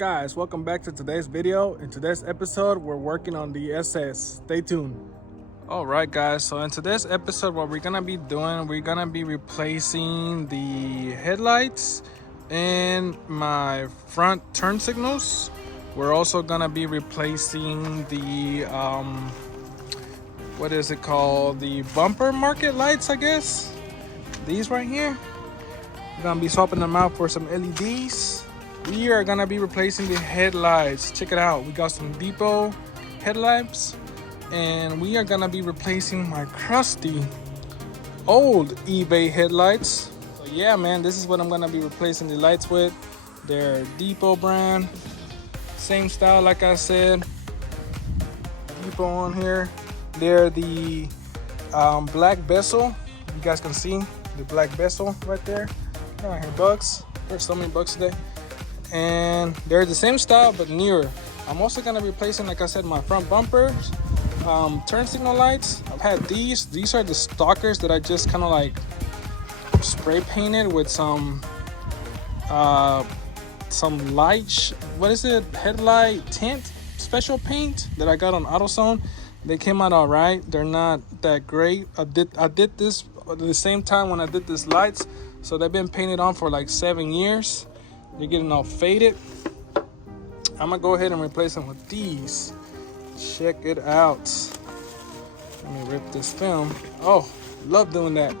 Guys, welcome back to today's video. In today's episode, we're working on the SS. Stay tuned. All right, guys, so in today's episode, what we're gonna be doing, we're gonna be replacing the headlights and my front turn signals. We're also gonna be replacing the what is it called, the bumper market lights, I guess. These right here, we're gonna be swapping them out for some LEDs. We are gonna be replacing the headlights. Check it out, we got some Depo headlights, and we are gonna be replacing my crusty old eBay headlights. So yeah, man, this is what I'm gonna be replacing the lights with. They're Depo brand, same style like I said. Depo on here. They're the black bezel. You guys can see the black bezel right there. Right here, bucks. There's so many bucks today. And they're the same style but newer. I'm also gonna be replacing, like I said, my front bumpers, turn signal lights. I've had these are the stalkers that I just kind of like spray painted with some light, what is it, headlight tint special paint that I got on AutoZone. They came out all right. They're not that great. I did this at the same time when I did these lights, so they've been painted on for like 7 years. They're getting all faded. I'm gonna go ahead and replace them with these. Check it out. Let me rip this film. Oh, love doing that.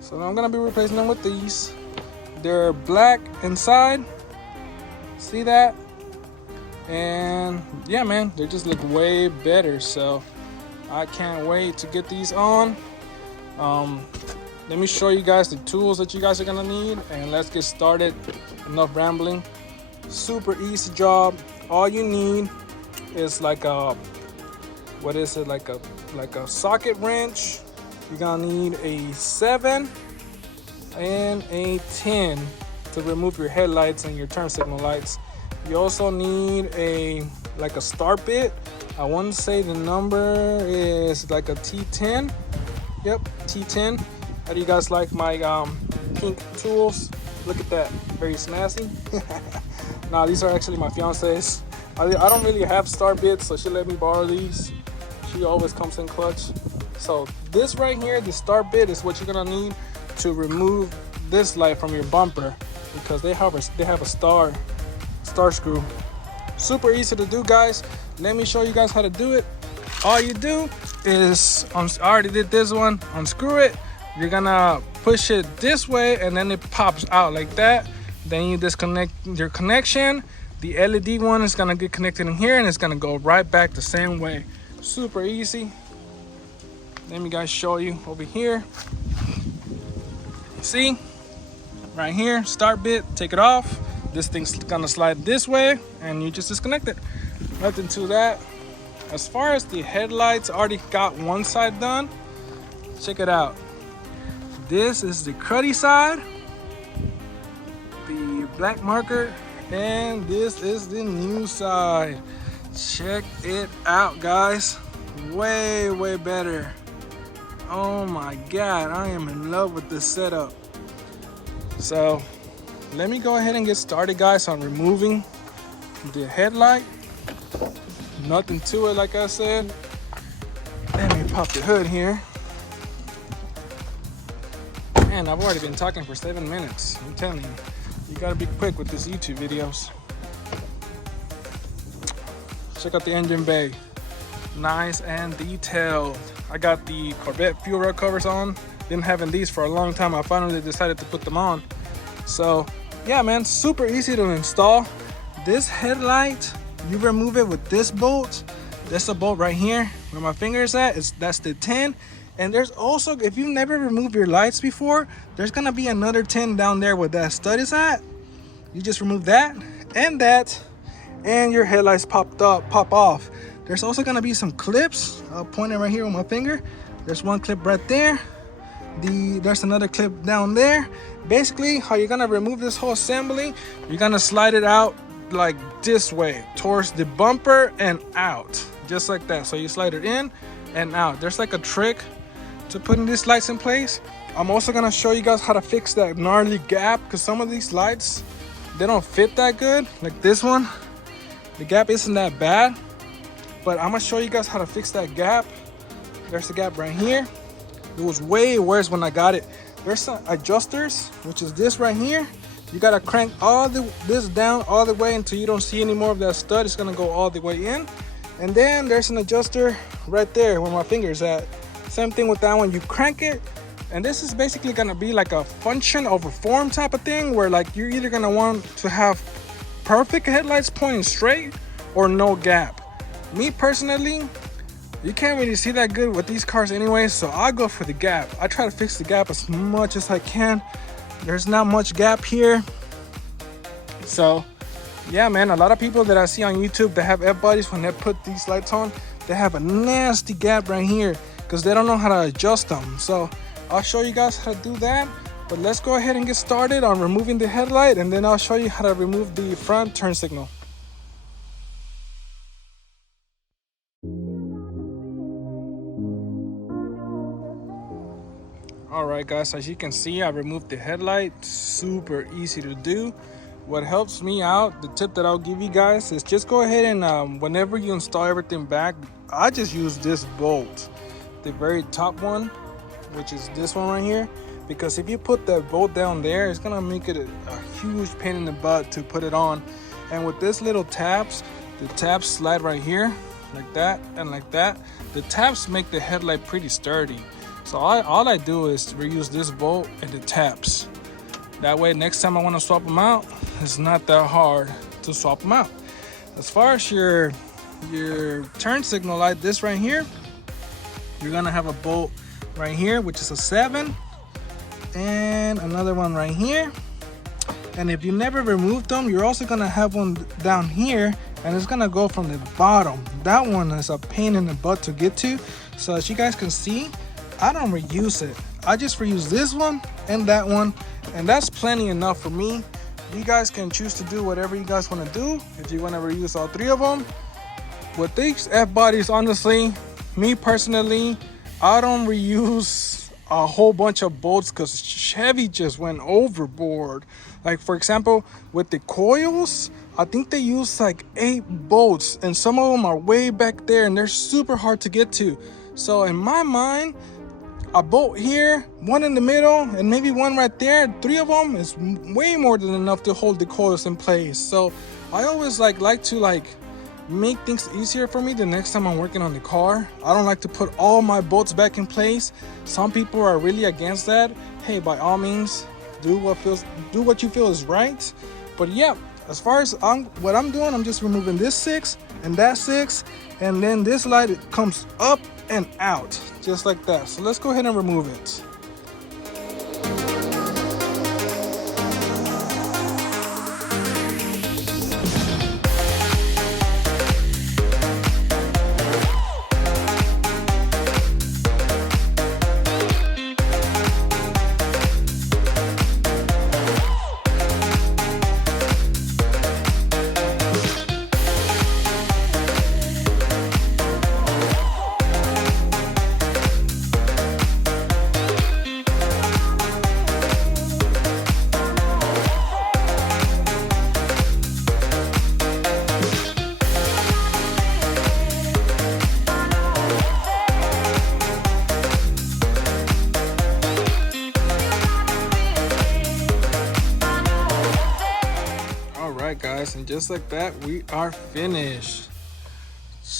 So I'm gonna be replacing them with these. They're black inside. See that? And yeah, man, they just look way better. So I can't wait to get these on. Let me show you guys the tools that you guys are gonna need, and let's get started. Enough rambling. Super easy job. All you need is like a, what is it, like a socket wrench. You're gonna need a 7 and a 10 to remove your headlights and your turn signal lights. You also need a start bit. I want to say the number is like a T10. Yep, T10. How do you guys like my pink tools? Look at that, very snazzy. Nah, these are actually my fiance's. I don't really have start bits, so she let me borrow these. She always comes in clutch. So this right here, the start bit, is what you're gonna need to remove this light from your bumper, because they have a star screw. Super easy to do, guys. Let me show you guys how to do it. All you do is, I already did this one, unscrew it. You're gonna push it this way and then it pops out like that. Then you disconnect your connection. The LED one is gonna get connected in here and it's gonna go right back the same way. Super easy. Let me guys show you over here. See, right here, start bit, take it off. This thing's gonna slide this way and you just disconnect it. Nothing to that. As far as the headlights, I already got one side done. Check it out. This is the cruddy side, the black marker, and this is the new side. Check it out, guys. Way better. Oh my God, I am in love with this setup. So let me go ahead and get started, guys, on removing the headlight. Nothing to it, like I said. Let me pop the hood here. Man, I've already been talking for 7 minutes. I'm telling you, you gotta be quick with these YouTube videos. Check out the engine bay. Nice and detailed. I got the Corvette fuel rod covers on. Been having these for a long time. I finally decided to put them on. So yeah, man, super easy to install. This headlight, you remove it with this bolt. That's the bolt right here where my finger is at. That's the 10. And there's also, if you've never removed your lights before, there's gonna be another 10 down there where that stud is at. You just remove that, and your headlights pop off. There's also gonna be some clips. I'll point it right here with my finger. There's one clip right there. There's another clip down there. Basically, how you're gonna remove this whole assembly, you're gonna slide it out like this way towards the bumper and out, just like that. So you slide it in and out. There's like a trick to putting these lights in place. I'm also gonna show you guys how to fix that gnarly gap, because some of these lights, they don't fit that good. Like this one, The gap isn't that bad, but I'm gonna show you guys how to fix that gap. There's the gap right here. It was way worse when I got it. There's some adjusters, which is this right here. You gotta crank this down all the way until you don't see any more of that stud. It's gonna go all the way in. And then there's an adjuster right there where my finger's at. Same thing with that one. You crank it, and this is basically gonna be like a function over form type of thing, where like you're either gonna want to have perfect headlights pointing straight or no gap. Me personally, you can't really see that good with these cars anyway, so I go for the gap. I try to fix the gap as much as I can. There's not much gap here. So yeah, man, a lot of people that I see on YouTube that have fbodies, when they put these lights on, they have a nasty gap right here because they don't know how to adjust them. So I'll show you guys how to do that. But let's go ahead and get started on removing the headlight, and then I'll show you how to remove the front turn signal. Alright guys, as you can see, I removed the headlight. Super easy to do. What helps me out, the tip that I'll give you guys, is just go ahead and whenever you install everything back, I just use this bolt, the very top one, which is this one right here, because if you put that bolt down there, it's gonna make it a huge pain in the butt to put it on. And with this little tabs, the tabs slide right here like that and like that. The tabs make the headlight pretty sturdy, so all I do is reuse this bolt and the tabs. That way next time I want to swap them out, it's not that hard to swap them out. As far as your turn signal light, this right here, you're gonna have a bolt right here, which is a 7, and another one right here. And if you never removed them, you're also gonna have one down here, and it's gonna go from the bottom. That one is a pain in the butt to get to. So as you guys can see, I don't reuse it. I just reuse this one and that one, and that's plenty enough for me. You guys can choose to do whatever you guys want to do. If you want to reuse all 3 of them. With these F-bodies, honestly, me personally, I don't reuse a whole bunch of bolts because Chevy just went overboard. Like for example, with the coils, I think they use like 8 bolts, and some of them are way back there and they're super hard to get to. So in my mind, a bolt here, one in the middle, and maybe one right there, 3 of them is way more than enough to hold the coils in place. So I always like to make things easier for me the next time I'm working on the car. I don't like to put all my bolts back in place. Some people are really against that. Hey, by all means, do what you feel is right. But yeah, as far as what I'm doing, I'm just removing this 6 and that 6, and then this light, it comes up and out just like that. So let's go ahead and remove it. Guys, and just like that, we are finished.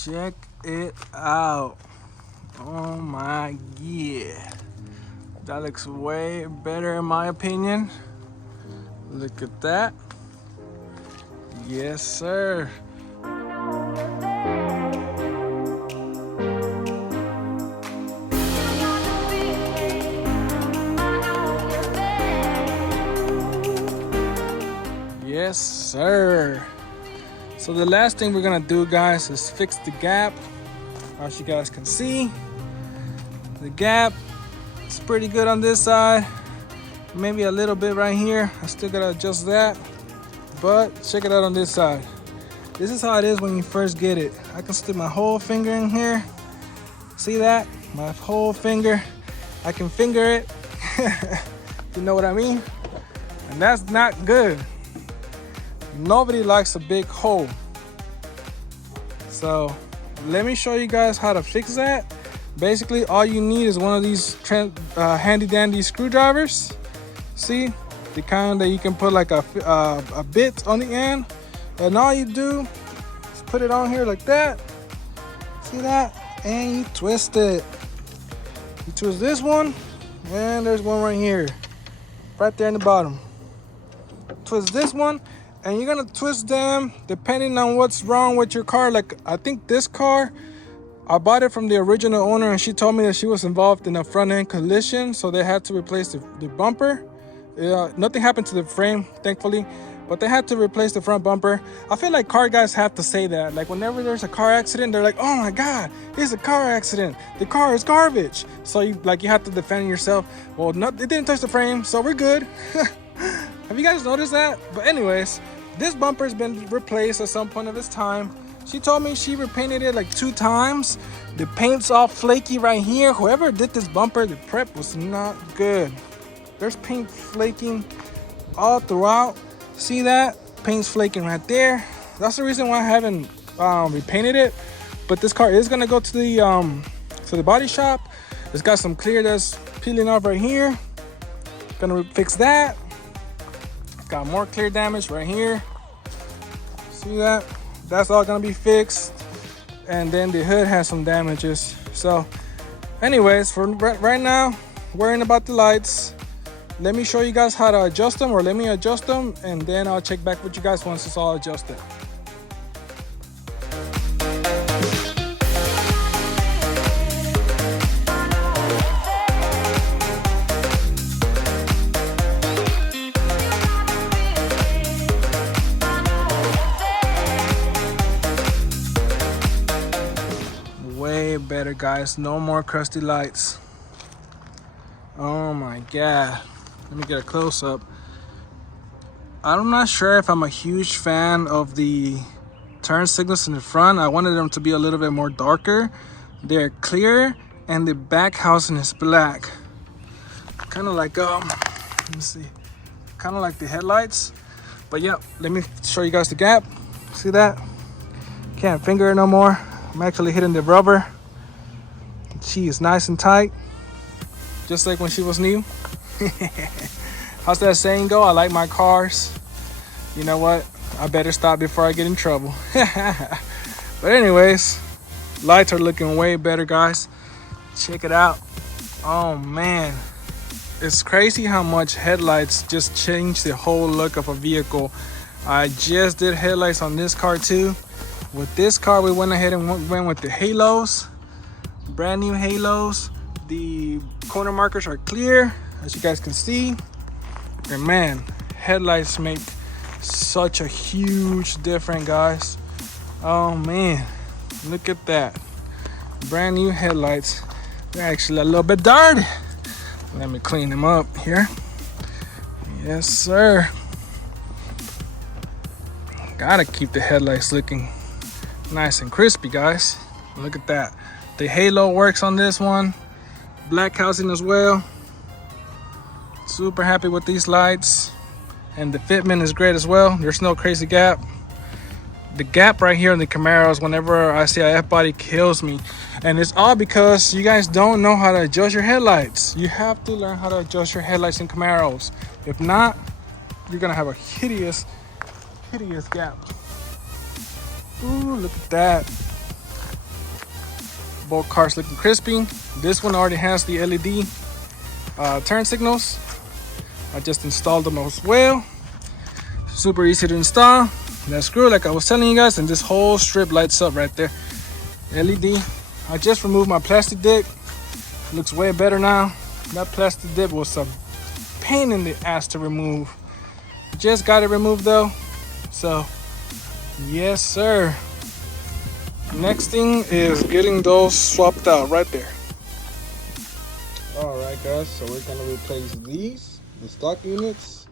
Check it out. Oh my yeah, that looks way better in my opinion. Look at that. Yes sir. Yes sir. So the last thing we're gonna do, guys, is fix the gap. As you guys can see, the gap is pretty good on this side, maybe a little bit right here. I still gotta adjust that, but check it out on this side. This is how it is when you first get it. I can stick my whole finger in here. See that? My whole finger. I can finger it. You know what I mean? And that's not good. Nobody likes a big hole. So let me show you guys how to fix that. Basically, all you need is one of these handy dandy screwdrivers. See, the kind that you can put like a bit on the end, and all you do is put it on here like that. See that? And you twist it. You twist this one, and there's one right here, right there in the bottom. Twist this one, and you're gonna twist them depending on what's wrong with your car. Like, I think this car, I bought it from the original owner, and she told me that she was involved in a front end collision, so they had to replace the bumper. Nothing happened to the frame, thankfully, but they had to replace the front bumper. I feel like car guys have to say that. Like, whenever there's a car accident, they're like, oh my God, it's a car accident. The car is garbage. So you have to defend yourself. Well, no, it didn't touch the frame, so we're good. Have you guys noticed that? But anyways, this bumper's been replaced at some point of its time. She told me she repainted it like 2 times. The paint's all flaky right here. Whoever did this bumper, the prep was not good. There's paint flaking all throughout. See that? Paint's flaking right there. That's the reason why I haven't repainted it. But this car is gonna go to the body shop. It's got some clear that's peeling off right here. Gonna fix that. Got more clear damage right here. See that? That's all gonna be fixed. And then the hood has some damages. So anyways, for right now, worrying about the lights. Let me show you guys how to adjust them, or let me adjust them, and then I'll check back with you guys once it's all adjusted. Way better, guys. No more crusty lights. Oh my God. Let me get a close-up. I'm not sure if I'm a huge fan of the turn signals in the front. I wanted them to be a little bit more darker. They're clear, and the back housing is black. Kind of like, let me see. Kind of like the headlights. But yeah, let me show you guys the gap. See that? Can't finger it no more. I'm actually hitting the rubber. She is nice and tight, just like when she was new. How's that saying go? I like my cars. You know what? I better stop before I get in trouble. But anyways, lights are looking way better, guys. Check it out. Oh man, it's crazy how much headlights just change the whole look of a vehicle. I just did headlights on this car too. With this car, we went ahead and went with the halos, brand new halos. The corner markers are clear, as you guys can see. And man, headlights make such a huge difference, guys. Oh man, look at that. Brand new headlights. They're actually a little bit dirty. Let me clean them up here. Yes, sir. Gotta keep the headlights looking nice and crispy, guys. Look at that. The halo works on this one. Black housing as well. Super happy with these lights, and the fitment is great as well. There's no crazy gap. The gap right here in the Camaros, whenever I see a F-body, kills me, and it's all because you guys don't know how to adjust your headlights. You have to learn how to adjust your headlights in Camaros. If not, you're gonna have a hideous gap. Ooh, look at that. Both cars looking crispy. This one already has the LED turn signals. I just installed them as well. Super easy to install. That screw, like I was telling you guys, and this whole strip lights up right there. LED. I just removed my plastic dip. Looks way better now. That plastic dip was a pain in the ass to remove. Just got it removed though. So, yes sir. Next thing is getting those swapped out right there. Alright guys, so we're gonna replace these, the stock units,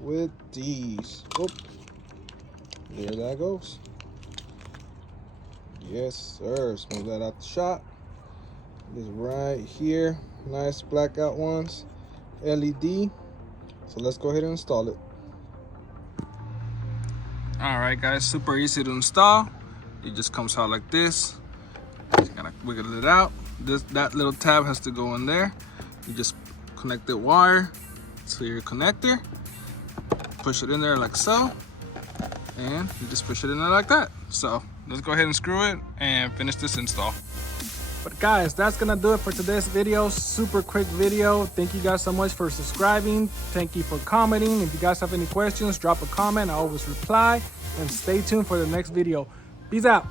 with these. Oop. There that goes. Yes sir, let's move that out the shot. This right here, nice blackout ones, LED. So let's go ahead and install it. Alright guys, super easy to install. it just comes out like this. You gotta wiggle it out. That little tab has to go in there. You just connect the wire to your connector, push it in there like so, and you just push it in there like that. So let's go ahead and screw it and finish this install. But guys, that's gonna do it for today's video. Super quick video. Thank you guys so much for subscribing. Thank you for commenting. If you guys have any questions, drop a comment. I always reply. And stay tuned for the next video. Peace out.